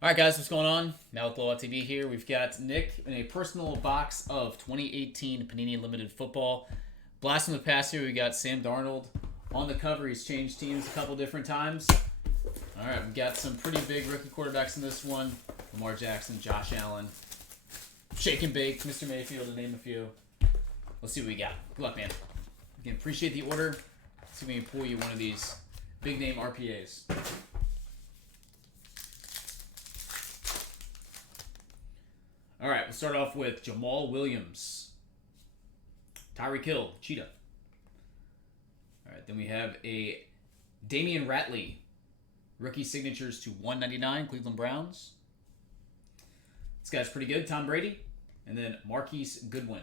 All right, guys, what's going on? Now with Blowout TV here, we've got Nick in a personal box of 2018 Panini Limited Football. Blast from the past here, we got Sam Darnold on the cover. He's changed teams a couple different times. All right, we've got some pretty big rookie quarterbacks in this one. Lamar Jackson, Josh Allen, Shake and Bake, Mr. Mayfield, to name a few. Let's see what we got. Good luck, man. Again, appreciate the order. Let's see if we can pull you one of these big name RPAs. All right, we'll start off with Jamal Williams. Tyreek Hill, Cheetah. All right, then we have a Damian Ratley. Rookie signatures to 199, Cleveland Browns. This guy's pretty good, Tom Brady. And then Marquise Goodwin.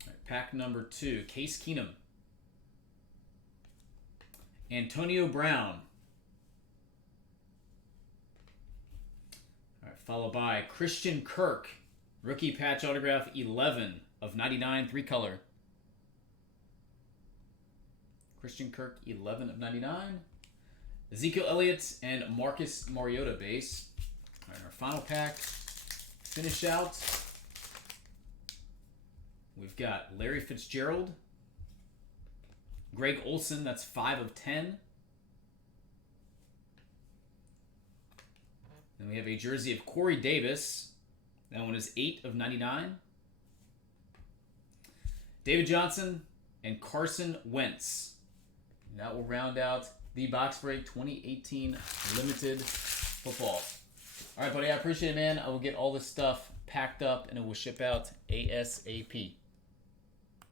All right, pack number 2, Case Keenum. Antonio Brown. Followed by Christian Kirk, rookie patch autograph 11 of 99, 3-color. Christian Kirk, 11 of 99. Ezekiel Elliott and Marcus Mariota base. All right, our final pack. Finish out. We've got Larry Fitzgerald. Greg Olsen, that's 5 of 10. Then we have a jersey of Corey Davis. That one is 8 of 99. David Johnson and Carson Wentz. And that will round out the box break 2018 Limited Football. All right, buddy, I appreciate it, man. I will get all this stuff packed up and it will ship out ASAP.